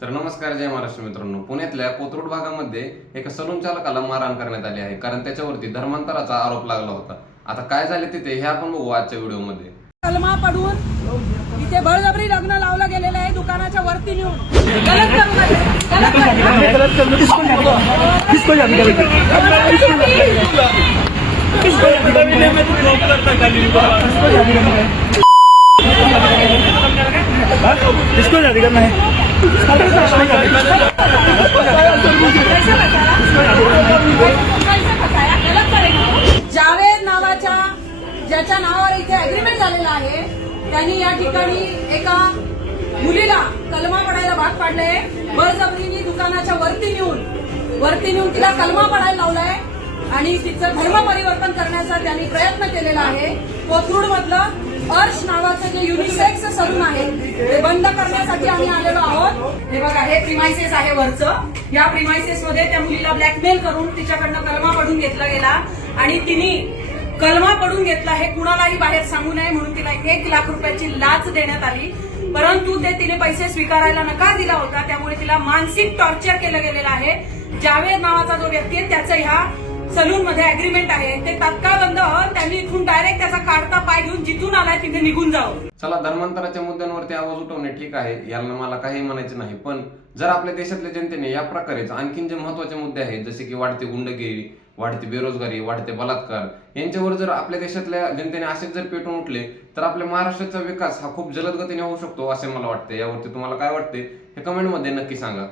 तर नमस्कार जय महाराष्ट्र मित्रांनो पुण्यातल्या कोथरूड भागामध्ये एका सलून चालकाला मारहाण करण्यात आली आहे कारण त्याच्यावरती धर्मांतराचा आरोप लागला होता आता काय झाले तिथे हे आपण बघू आजच्या व्हिडिओमध्ये कलमा पडून इथे बळजबरी लग्न लावलं गेलेलं आहे दुकानाच्या वरती नेऊन गलत करू नका. गलत करू नका. किसको शादी करना है जावेद नावाच्या ज्याच्या नावावर इथे अग्रीमेंट झालेला आहे त्यांनी या ठिकाणी एका मुलीला कलमा पडायला भाग पाडले. बळजबरीने दुकानाच्या वरती नेऊन वरती नेऊन तिला कलमा पडायला लावलाय आणि तिचं धर्म परिवर्तन करण्याचा त्यांनी प्रयत्न केलेला आहे. कोथरूड मधलं अर्श नावाचं जे युनिसेक्स सलून आहे ते बंद करण्यासाठी आम्ही आलेलो आहोत. हे बघा हे प्रिमायसेस आहे वरचं. या प्रिमायसेस मध्ये त्या मुलीला ब्लॅकमेल करून तिच्याकडनं कलमा पडून घेतला गेला. आणि तिने कलमा पडून घेतला हे कुणालाही बाहेर सांगू नये म्हणून तिला एक लाख रुपयाची लाच देण्यात आली. परंतु ते तिने पैसे स्वीकारायला नकार दिला होता. त्यामुळे तिला मानसिक टॉर्चर केलं गेलेलं आहे. जावेद नावाचा जो व्यक्ती आहे त्याचं ह्या सलून मध्ये अग्रीमेंट आहे. ते तात्काळ बंद व्हावं त्यांनी इथून डायरेक्ट त्याचा काढता पाय घेऊन जिथून आलाय तिथे निघून जावं. चला धर्मांतराच्या मुद्द्यांवरती आवाज उठवणे ठीक आहे. याला मला काही म्हणायचे नाही. पण जर आपल्या देशातल्या जनतेने या प्रकारेच आणखीन जे महत्त्वाचे मुद्दे आहेत जसे की वाढते गुंडगिरी वाढते बेरोजगारी वाढते बलात्कार यांच्यावर जर आपल्या देशातल्या जनतेने असेच जर पेटून उठले तर आपल्या महाराष्ट्राचा विकास हा खूप जलद गतीने होऊ शकतो असे मला वाटते यावरती तुम्हाला काय वाटते हे कमेंटमध्ये नक्की सांगा.